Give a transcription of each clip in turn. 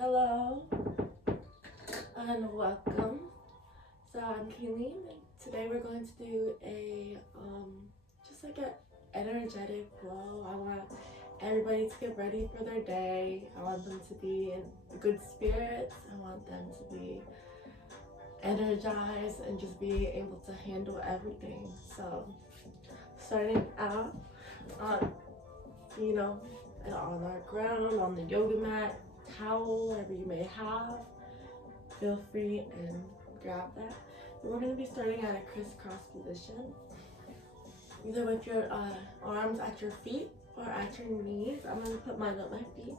Hello and welcome. So I'm Kayleen and today we're going to do a just like an energetic flow. I want everybody to get ready for their day. I want them to be in good spirits. I want them to be energized and just be able to handle everything. So starting out on and on our ground, on the yoga mat, towel, whatever you may have, feel free and grab that. We're going to be starting at a crisscross position, either with your arms at your feet or at your knees. I'm going to put mine at my feet.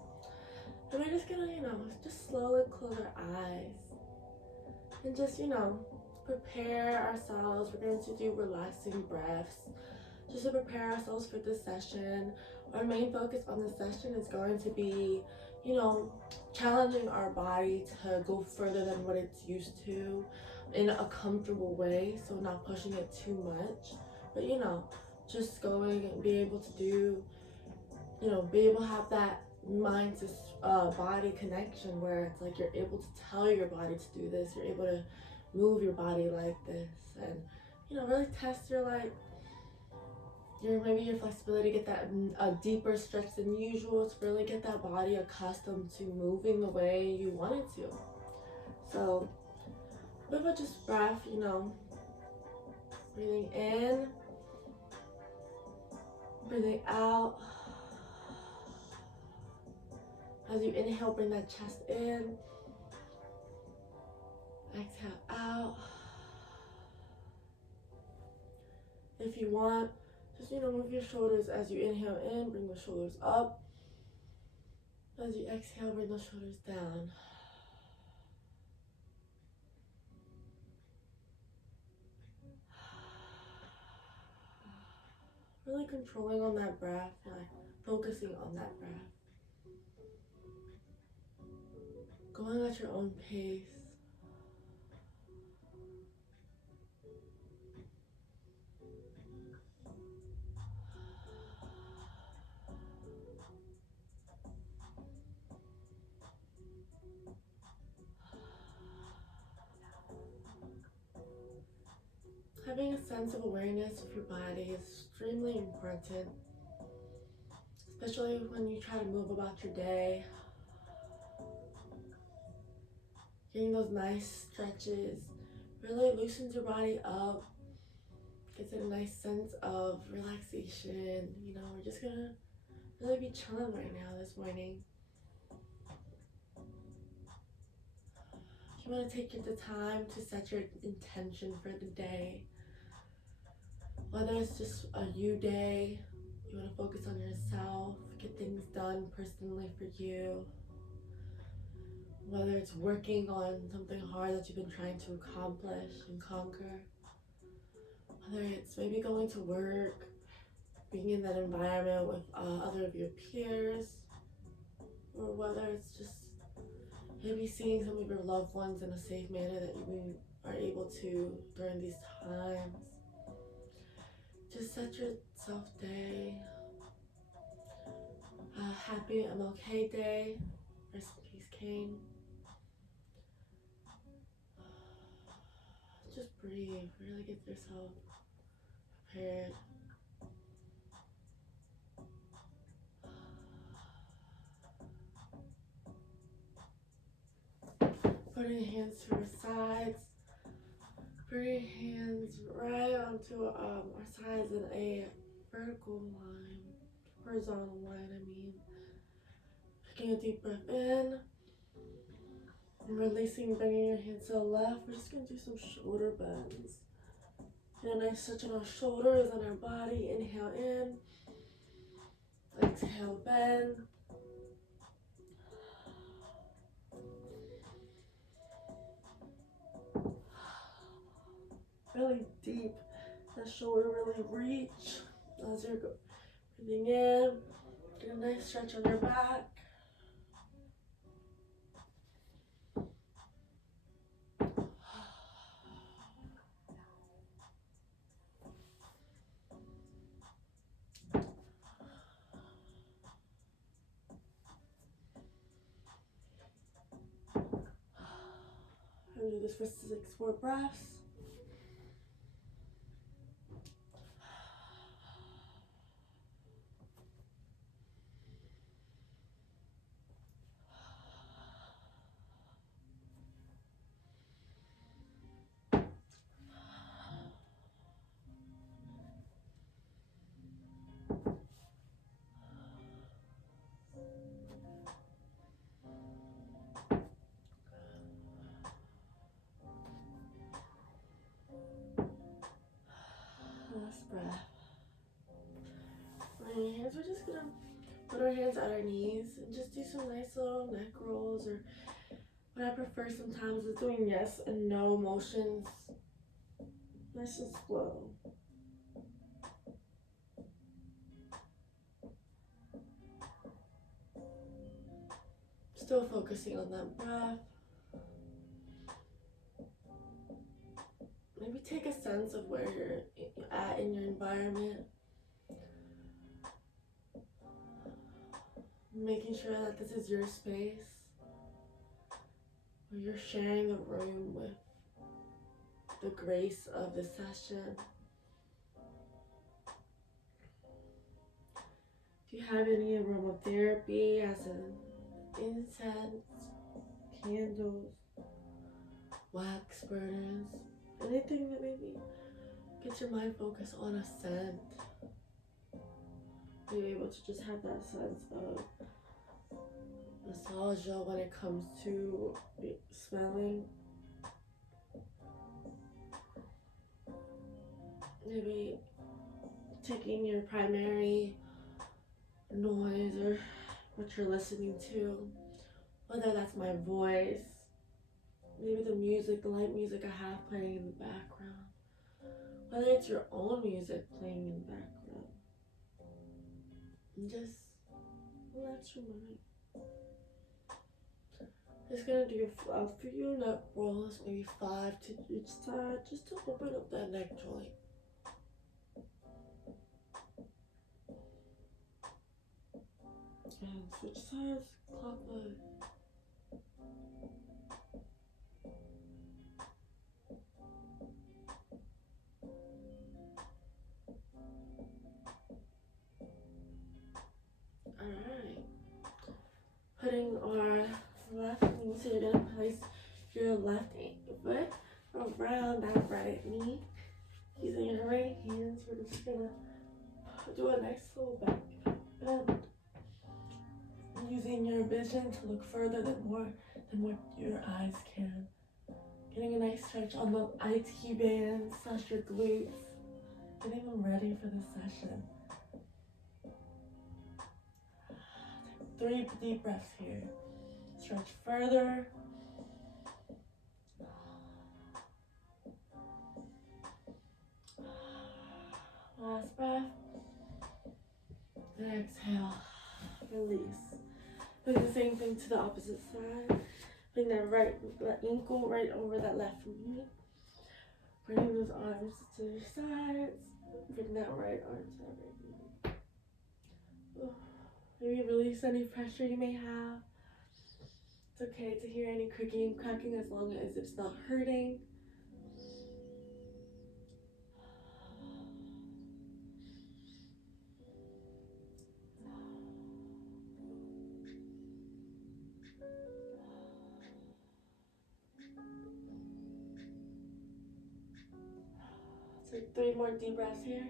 And we're just going to, just slowly close our eyes and just, prepare ourselves. We're going to do relaxing breaths just to prepare ourselves for this session. Our main focus on this session is going to be, challenging our body to go further than what it's used to in a comfortable way. So not pushing it too much, but just going and be able to do, be able to have that mind to body connection where it's like you're able to tell your body to do this. You're able to move your body like this and, really test your maybe your flexibility, get that a deeper stretch than usual to really get that body accustomed to moving the way you want it to. So a bit of just breath, breathing in, breathing out. As you inhale, bring that chest in, exhale out. If you want, just move your shoulders as you inhale in, bring the shoulders up. As you exhale, bring the shoulders down. Really controlling on that breath, focusing on that breath. Going at your own pace. Having a sense of awareness of your body is extremely important, especially when you try to move about your day. Getting those nice stretches really loosens your body up, gives it a nice sense of relaxation. We're just gonna really be chilling right now this morning. If you want to take the time to set your intention for the day, whether it's just a you day, you want to focus on yourself, get things done personally for you, whether it's working on something hard that you've been trying to accomplish and conquer, whether it's maybe going to work, being in that environment with other of your peers, or whether it's just maybe seeing some of your loved ones in a safe manner that you are able to during these times. Just set yourself day. A happy MLK Day. Rest in peace, King. Just breathe. Really get yourself prepared. Putting your hands to our sides. Bring your hands right onto our sides in a vertical line. Horizontal line, I mean. Taking a deep breath in. And releasing, bringing your hands to the left. We're just going to do some shoulder bends. And a nice stretch on our shoulders and our body. Inhale in. Exhale, bend. Really deep. That shoulder really reach as you're breathing in. Get a nice stretch on your back. gonna do this for 6 more breaths. Last breath. On your hands, we're just gonna put our hands at our knees and just do some nice little neck rolls, or what I prefer sometimes is doing yes and no motions. Nice and slow. Still focusing on that breath. Maybe take a sense of where you're at in your environment. Making sure that this is your space, where you're sharing the room with the grace of the session. If you have any aromatherapy, as in incense, candles, wax burners, anything that maybe gets your mind focused on a scent, be able to just have that sense of nostalgia when it comes to smelling. Maybe taking your primary noise or what you're listening to, whether that's my voice, maybe the music, the light music I have playing in the background, whether it's your own music playing in the background, and just relax your mind. Just gonna do a few neck rolls, maybe 5 to each side, just to open up that neck joint. And switch sides clockwise. Alright. Putting our left knee, so you're gonna place your left foot around that right knee. Using your right hands, we're just gonna do a nice little back bend. Using your vision to look further than what your eyes can. Getting a nice stretch on the IT bands / your glutes. Getting them ready for the session. Take 3 deep breaths here. Stretch further. Last breath. And exhale. Release. Do the same thing to the opposite side. Bring that right ankle right over that left knee. Bring those arms to your sides. Bring that right arm to that right knee. Maybe release any pressure you may have. It's okay to hear any creaking and cracking as long as it's not hurting. Take 3 more deep breaths here.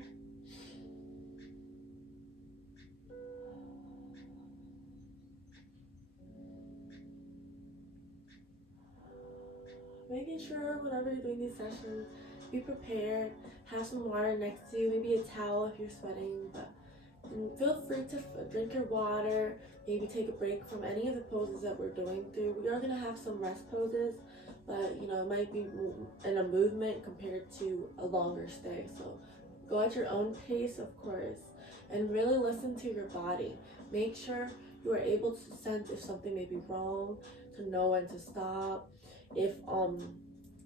Making sure whenever you're doing these sessions, be prepared, have some water next to you, maybe a towel if you're sweating, but feel free to drink your water, maybe take a break from any of the poses that we're doing through. We are going to have some rest poses, but it might be in a movement compared to a longer stay. So go at your own pace, of course, and really listen to your body. Make sure you are able to sense if something may be wrong, to know when to stop. If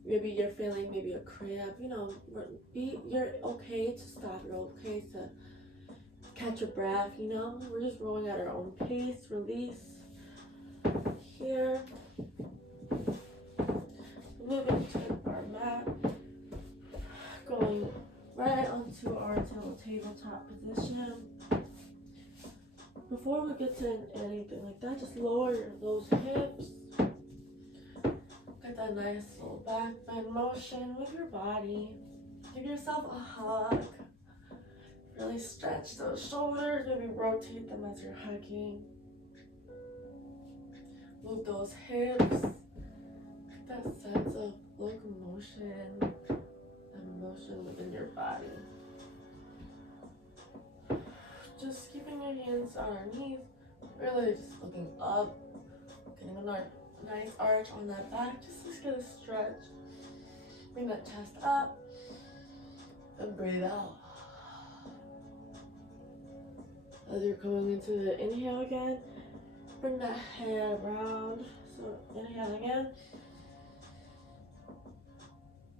maybe you're feeling maybe a cramp, you're okay to stop. You're okay to catch your breath. We're just rolling at our own pace. Release here. moving to our mat, going right onto our tabletop position. Before we get to anything like that, just lower those hips. Get that nice little back bend motion with your body. Give yourself a hug. Really stretch those shoulders, maybe rotate them as you're hugging. Move those hips. Get that sense of locomotion and motion within your body. Just keeping your hands on our knees, really just looking up, getting a nice arch on that back, just get a stretch. Bring that chest up and breathe out. As you're coming into the inhale again, bring that head around. So inhale again,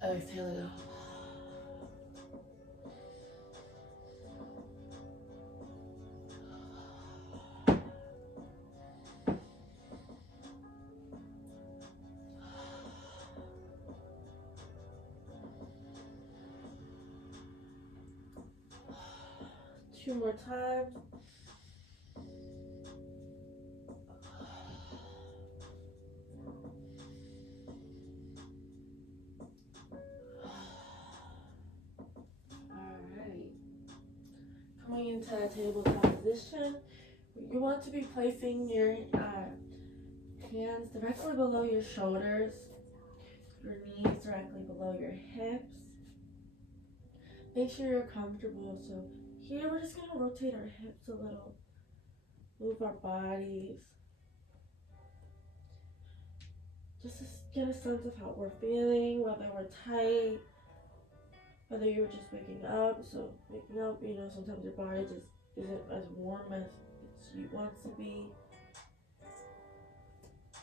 exhaling out. 2 more times. Alright. Coming into a tabletop position, you want to be placing your hands directly below your shoulders, your knees directly below your hips. Make sure you're comfortable. So here we're just going to rotate our hips a little, move our bodies, just to get a sense of how we're feeling, whether we're tight, whether you're just waking up. So waking up, sometimes your body just isn't as warm as it wants to be.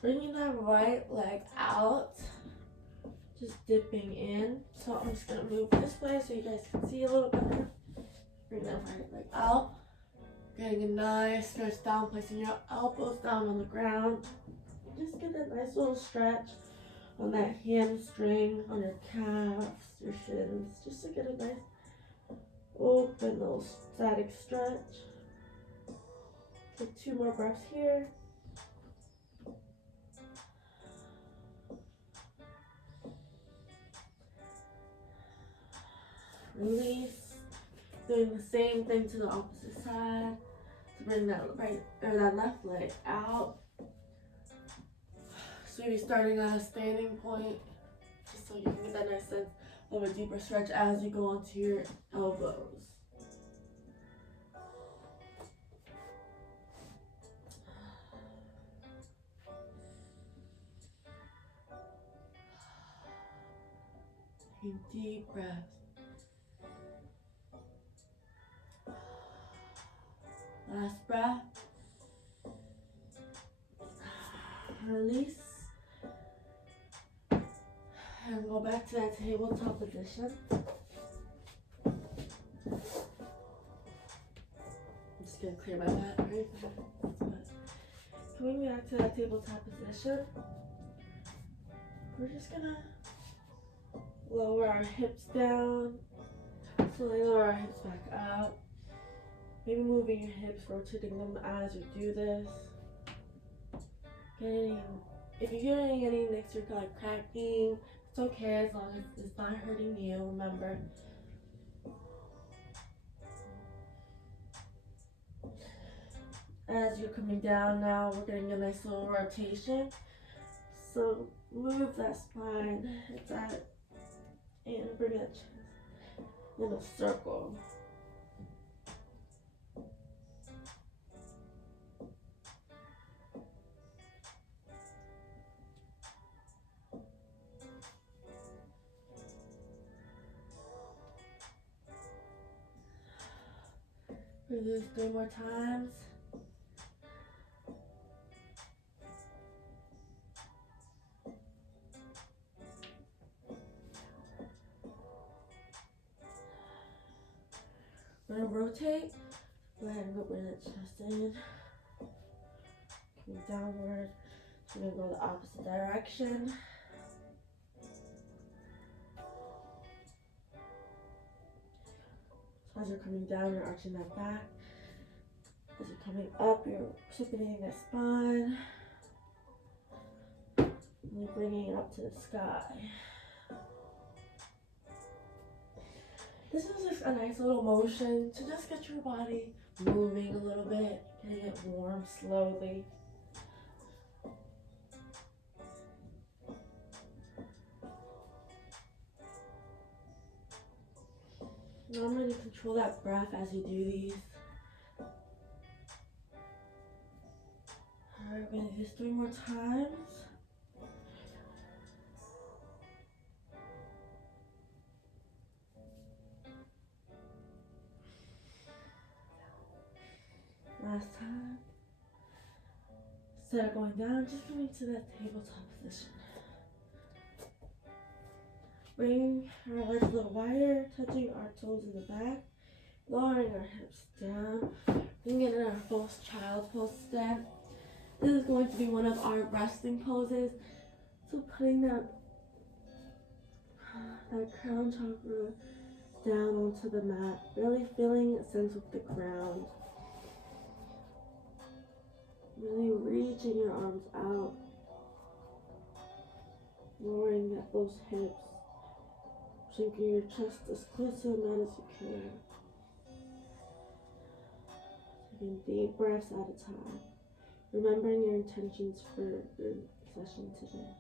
Bringing that right leg out, just dipping in. So I'm just gonna move this way so you guys can see a little better. Bring that right leg out. Getting a nice stretch down, placing your elbows down on the ground. Just get a nice little stretch on that hamstring, on your calves, your shins, just to get a nice open little static stretch. Take 2 more breaths here. Release. Doing the same thing to the opposite side to bring that that left leg out. So maybe starting at a standing point, just so you can get that nice sense of a deeper stretch as you go onto your elbows. Taking deep breaths. Last breath. Release. And go back to that tabletop position. I'm just going to clear my mat very fast. Coming back to that tabletop position, we're just going to lower our hips down, slowly lower our hips back up. Maybe moving your hips, rotating them as you do this. If you're getting any nicks or like cracking, it's okay as long as it's not hurting you, remember. As you're coming down now, we're getting a nice little rotation. So move that spine, hit that, and bring that in a circle. Do this 3 more times. We're gonna rotate. Go ahead and go bring that chest in. Coming downward. So we're gonna go the opposite direction. As you're coming down, you're arching that back. As you're coming up, you're supinating that spine. And you're bringing it up to the sky. This is just a nice little motion to just get your body moving a little bit, getting it warm slowly. Normally control that breath as you do these. Alright, we're gonna do this 3 more times. Last time. Instead of going down, just coming to that tabletop position. Bring our legs a little wider, touching our toes in the back, lowering our hips down, bringing it in our false child pose step. This is going to be one of our resting poses. So putting that crown chakra down onto the mat, really feeling a sense of the ground. Really reaching your arms out, lowering those hips. Sinking your chest as close to the mat as you can. Taking deep breaths at a time. Remembering your intentions for your session today.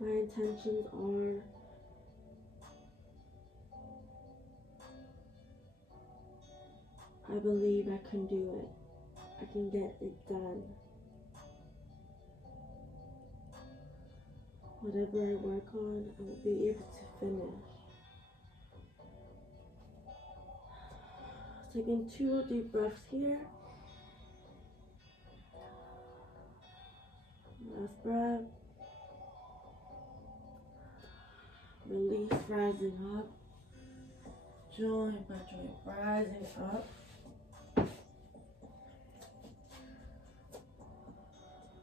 My intentions are I believe I can do it. I can get it done. Whatever I work on, I will be able to finish. Taking 2 deep breaths here. Last breath. Release, rising up. Joint by joint, rising up.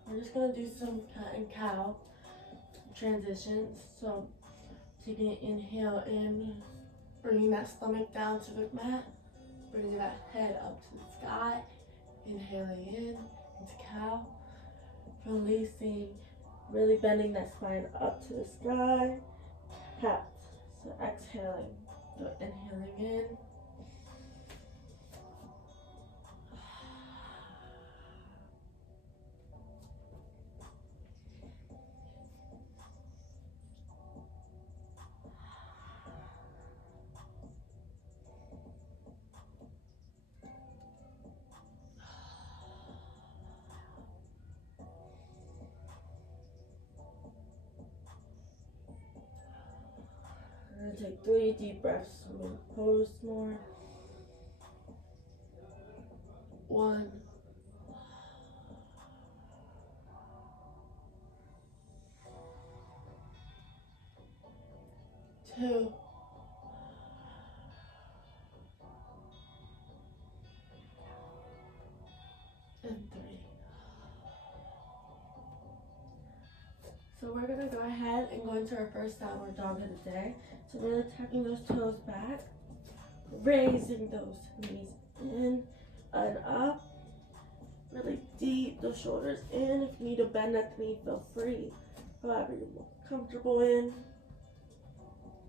We're just gonna do some cat and cow transitions. So taking an inhale in, bringing that stomach down to the mat, bringing that head up to the sky, inhaling in into cow, releasing, really bending that spine up to the sky, cat. So exhaling, so inhaling in. I'm gonna take 3 deep breaths. I'm gonna pose more. 1. 2. And 3. So we're gonna go ahead and go into our first downward dog of the day. So really tucking those toes back, raising those knees in and up. Really deep, those shoulders in. If you need to bend at the knee, feel free. However you're more comfortable in.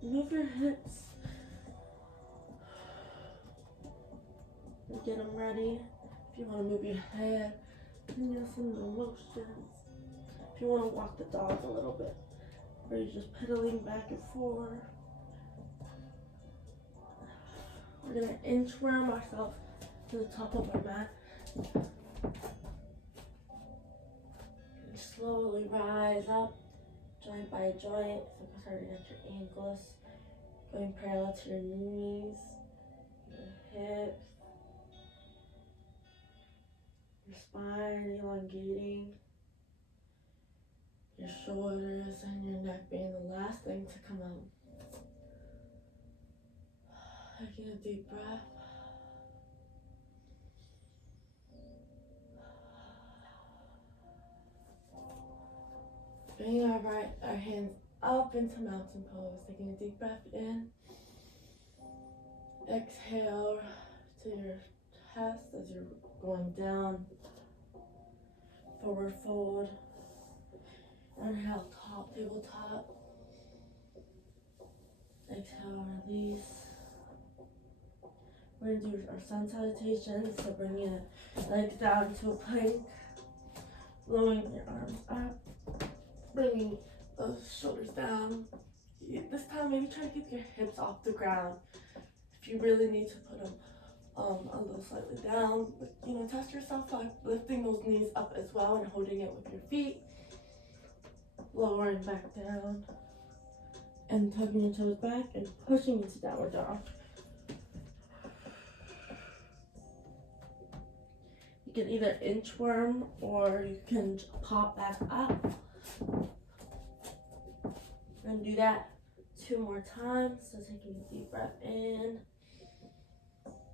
Move your hips. And get them ready. If you want to move your head, and do some motions. If you want to walk the dog a little bit, or you're just pedaling back and forth. We're gonna inchworm ourselves to the top of our mat. And slowly rise up, joint by joint. So starting at your ankles, going parallel to your knees, your hips, your spine elongating, your shoulders and your neck being the last thing to come out. Taking a deep breath. Bringing our hands up into mountain pose. Taking a deep breath in. Exhale to your chest as you're going down. Forward fold. Inhale, top, tabletop. Exhale, release. We're going to do our sun salutation. So bringing your legs down to a plank. Lowering your arms up. Bringing those shoulders down. This time, maybe try to keep your hips off the ground. If you really need to put them a little slightly down, test yourself by lifting those knees up as well and holding it with your feet. Lowering back down and tugging your toes back and pushing into downward dog. You can either inchworm or you can pop back up. And do that 2 more times. So taking a deep breath in.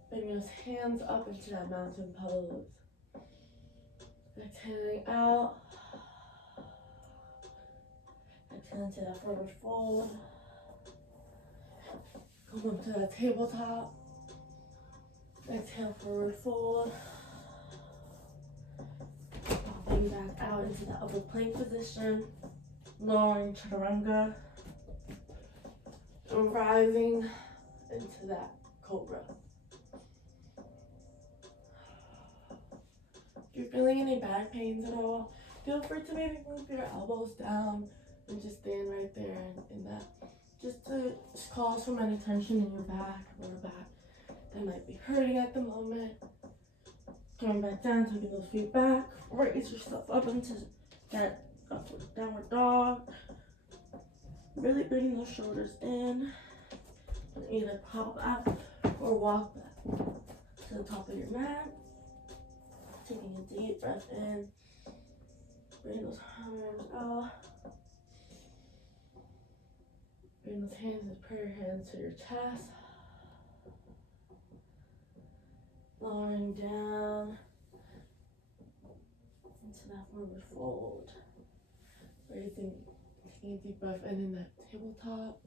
Bring those hands up into that mountain pose. Exhaling out. Exhale into that forward fold. Come up to the tabletop. Exhale, forward fold. Popping back out into that upper plank position. Lowering chaturanga. And rising into that cobra. If you're feeling any back pains at all, feel free to maybe move your elbows down and just stand right there in that. Just to cause some any tension in your back, lower back that might be hurting at the moment. Coming back down, taking those feet back. Raise yourself up into that downward dog. Really bringing those shoulders in. And either pop up or walk back to the top of your mat. Taking a deep breath in. Bring those arms out. Bring those hands as prayer hands to your chest. Lowering down into that forward fold. Raising, taking a deep breath in that tabletop.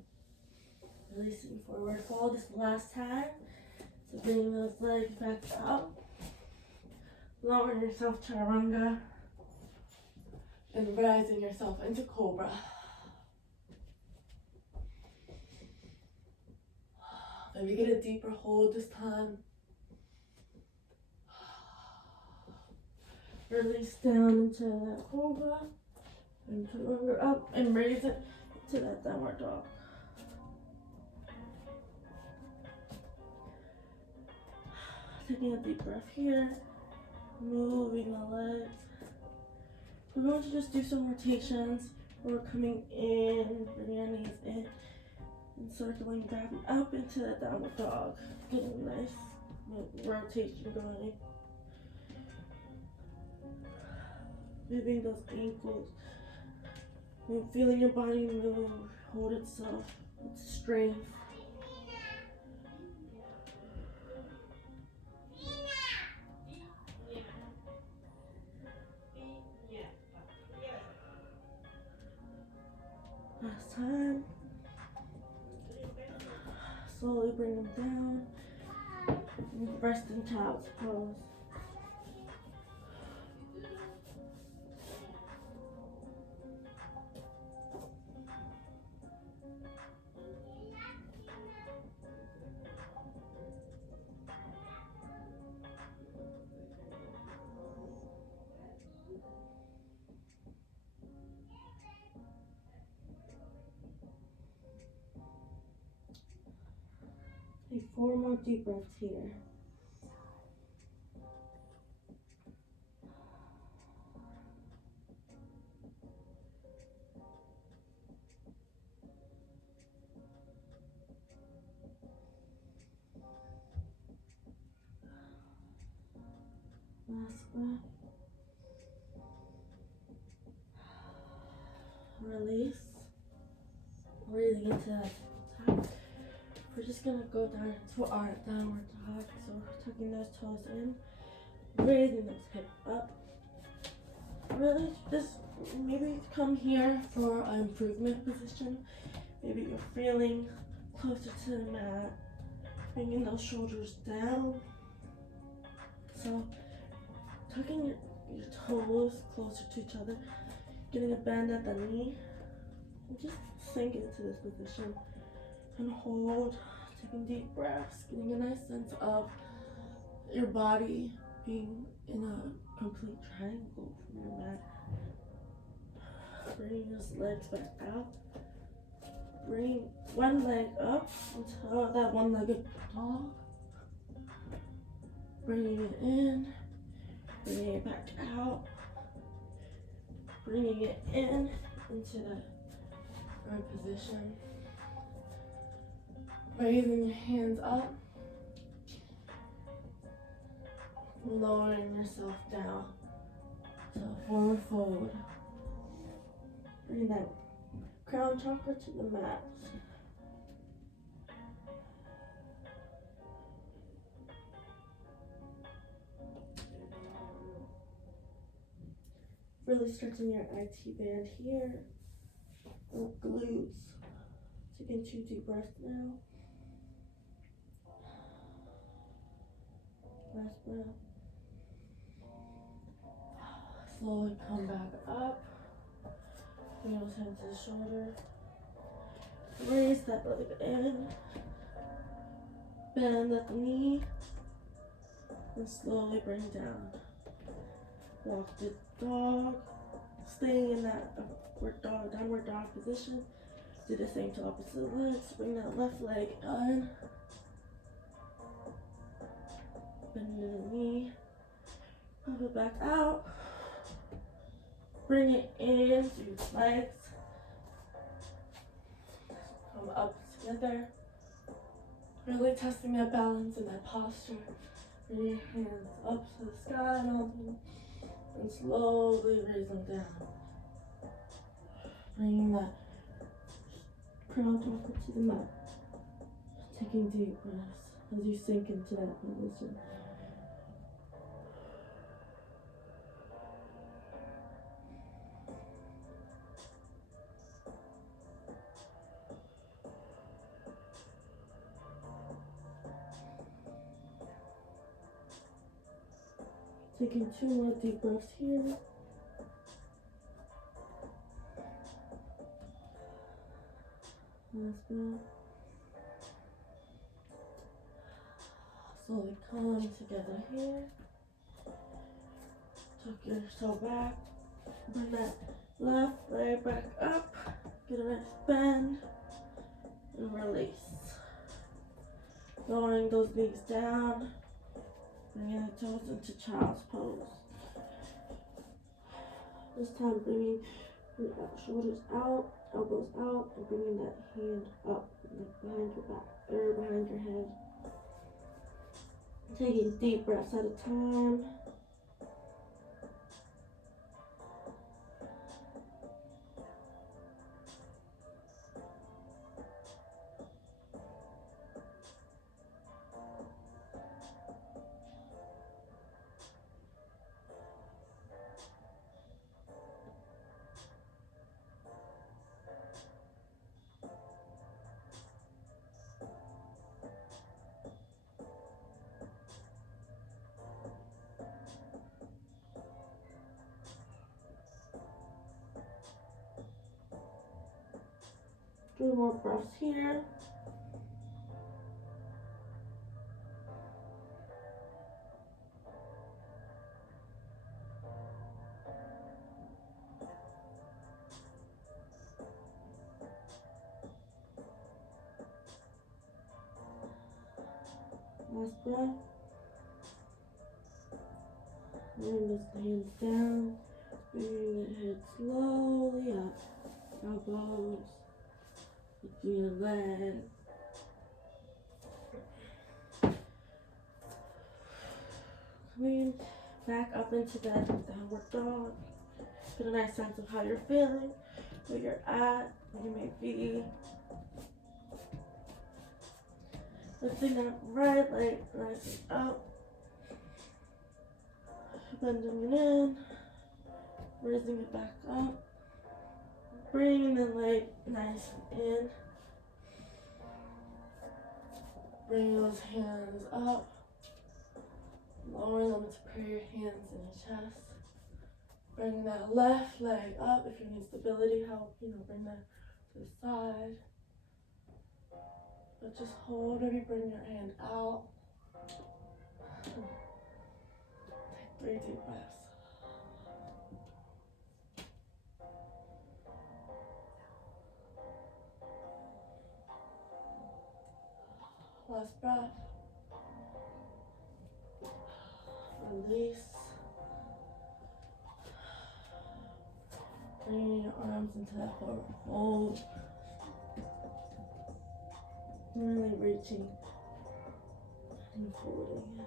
Releasing forward fold. This is the last time. So bring those legs back up. Lowering yourself chaturanga. And rising yourself into cobra. Maybe get a deeper hold this time. Release down into that cobra. And chaturanga up and raise it to that downward dog. Taking a deep breath here. Moving the legs. We're going to just do some rotations. We're coming in, bringing our knees in, and circling back up into that downward dog. Getting a nice rotation going. Moving those ankles. Feeling your body move, hold itself with strength. Last time. Slowly bring them down. Rest in child's pose. Take 4 more deep breaths here. Last breath. Release. Breathing into that top. We're just gonna go down into our downward dog. So we're tucking those toes in, raising those hips up, really just maybe come here for an improvement position. Maybe you're feeling closer to the mat, bringing those shoulders down. So tucking your toes closer to each other, getting a bend at the knee, and just sink into this position and hold, taking deep breaths, getting a nice sense of your body being in a complete triangle from your mat. Bringing those legs back out. Bring one leg up until that one-legged dog. Bringing it in, bringing it back out, bringing it in into the right position. Raising your hands up, lowering yourself down to a forward fold. Bring that crown chakra to the mat. Really stretching your IT band here, or glutes. Taking 2 deep breaths now. Last breath. Slowly come back up. Bring those hands to the shoulder. Raise that leg in. Bend at the knee. And slowly bring down. Walk the dog. Staying in that downward dog position. Do the same to opposite legs. Bring that left leg in. Bend to the knee. Pop it back out. Bring it in through your legs. Come up together. Really testing that balance and that posture. Bring your hands up to the sky and slowly raise them down. Bringing that crown chakra to the mat. Taking deep breaths as you sink into that position. Taking 2 more deep breaths here. Last breath. Slowly come together here. Tuck your toe back. Bring that left leg back up. Get a nice bend. And release. Lowering those knees down. Bringing the toes into child's pose. This time bringing your shoulders out, elbows out, and bringing that hand up, like behind your back, or behind your head. Taking deep breaths at a time. Three more breaths here. Last breath. Bring those hands down. Bring the head slowly up. Elbows between your legs. Coming back up into that downward dog. Get a nice sense of how you're feeling, where you're at, where you may be. Lifting that right leg nice and up. Bending it in. raising it back up, bringing the leg nice and in, bringing those hands up, lowering them to put your hands in your chest, bring that left leg up. If you need stability help, bring that to the side, but just hold. Maybe bring your hand out. Take 3 deep breaths. Last breath. Release. Bringing your arms into that forward fold. Really reaching and folding.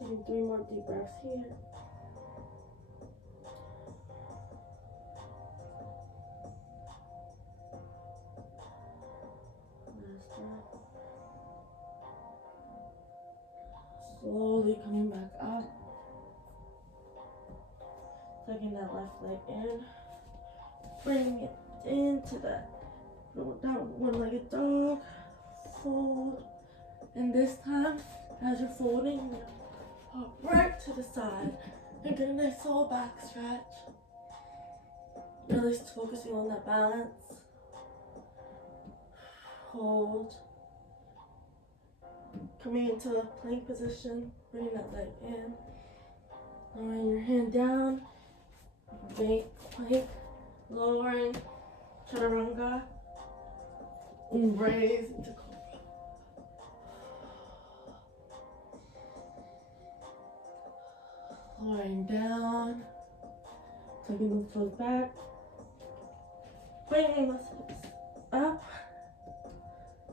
Taking 3 more deep breaths here. Last breath. Slowly coming back up. Tucking that left leg in. Bringing it into that down one-legged dog. Fold. And this time, as you're folding, pop right to the side and get a nice low back stretch. Really focusing on that balance. Hold. Coming into a plank position, bringing that leg in. Lowering your hand down. Bank plank. Lowering. Chaturanga. And raise into cobra. Lowering down. Tucking those toes back. Bringing those hips up.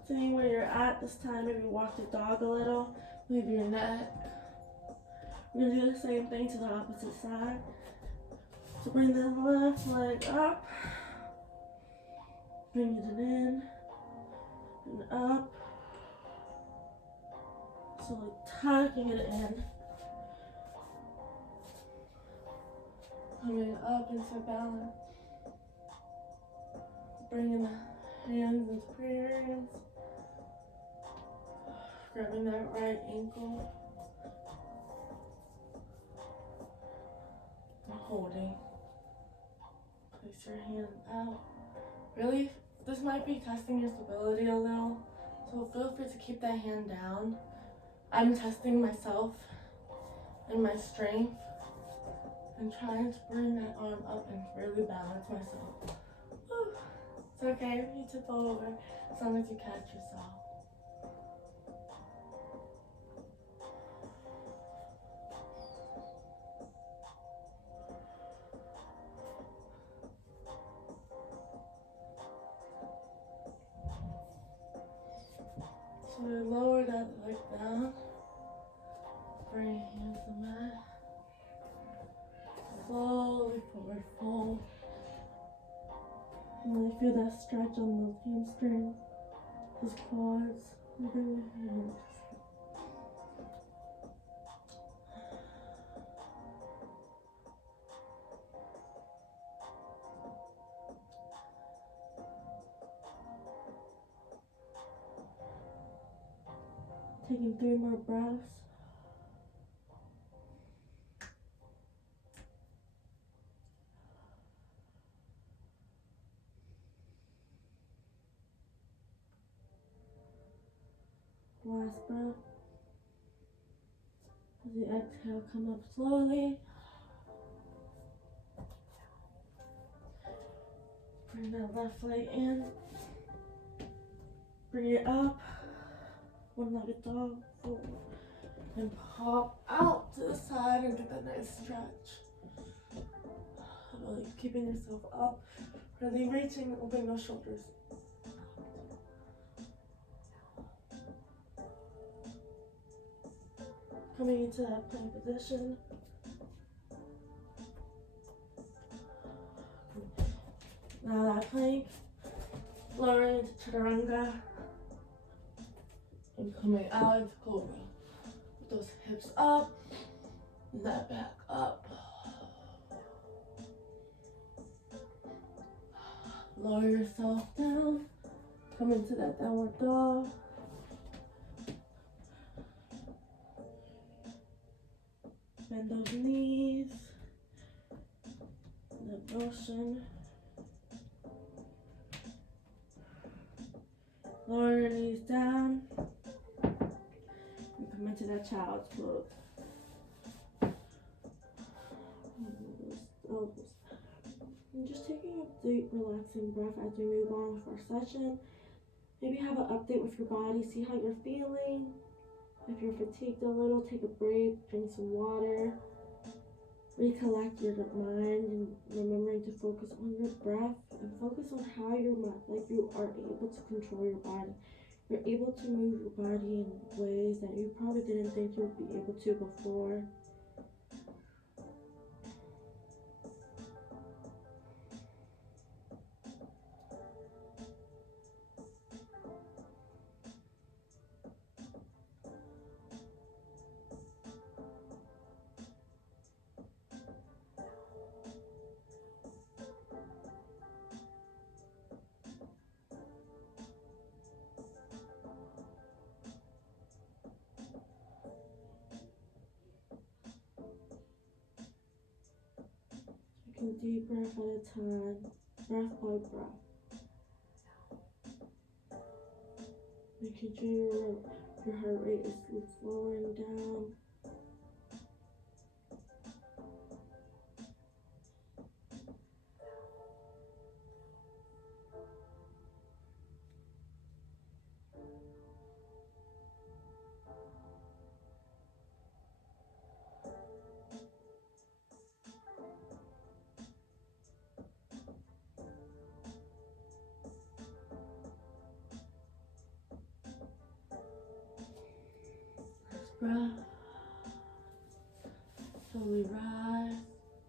Seeing where you're at this time. Maybe walk the dog a little. Move your neck. We're gonna do the same thing to the opposite side. So bring the left leg up. Bring it in. And up. So tucking it in. Coming up into balance. Bringing the hands into prayer hands. Grabbing that right ankle. And holding. Place your hand out. Really, this might be testing your stability a little. So feel free to keep that hand down. I'm testing myself and my strength. And trying to bring that arm up and really balance myself. Whew. It's okay if you tip over as long as you catch yourself. So lower that leg down. Bring your hands to the mat. Slowly forward fold. And really feel that stretch on those hamstrings, those quads. And bring your hands. Taking 3 more breaths. Last breath. As you exhale, come up slowly. Bring that left leg in. Bring it up. One-legged dog. Forward. And pop out to the side and get that nice stretch. Really keeping yourself up. Really reaching, open those shoulders. Coming into that plank position. Now that plank, lowering into chaturanga. And coming out into cobra. With those hips up, and that back up. Lower yourself down. Come into that downward dog. Bend those knees. That motion. Lower your knees down. And come into that child's pose. Elbows. And just taking a deep, relaxing breath as we move on with our session. Maybe have an update with your body, see how you're feeling. If you're fatigued a little, take a break, drink some water. Recollect your mind and remembering to focus on your breath and focus on how you are able to control your body. You're able to move your body in ways that you probably didn't think you would be able to before. Taking deep breath at a time, breath by breath. Making sure your heart rate is slowing down. Breath. Slowly rise.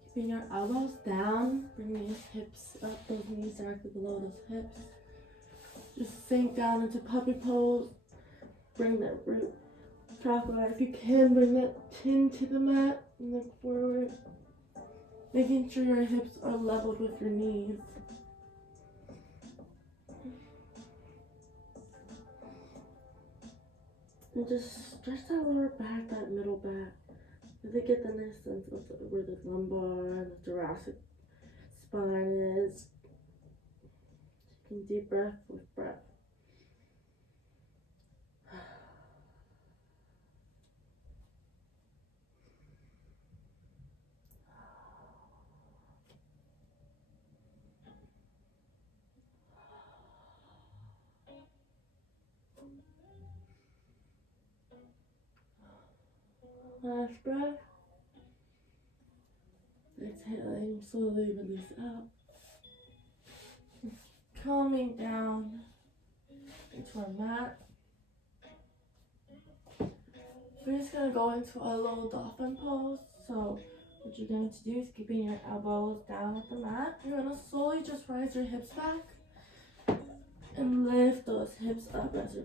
Keeping your elbows down. Bring these hips up, those knees directly below those hips. Just sink down into puppy pose. Bring that root chakra. If you can, bring that chin to the mat and look forward. Making sure your hips are leveled with your knees. And just stretch that lower back, that middle back. Really get the nice sense of where the lumbar and the thoracic spine is. Taking deep breath with breath. Last breath. Exhaling, slowly release out. Coming down into our mat. We're just going to go into a little dolphin pose. So what you're going to do is keeping your elbows down at the mat. You're going to slowly just rise your hips back and lift those hips up as you're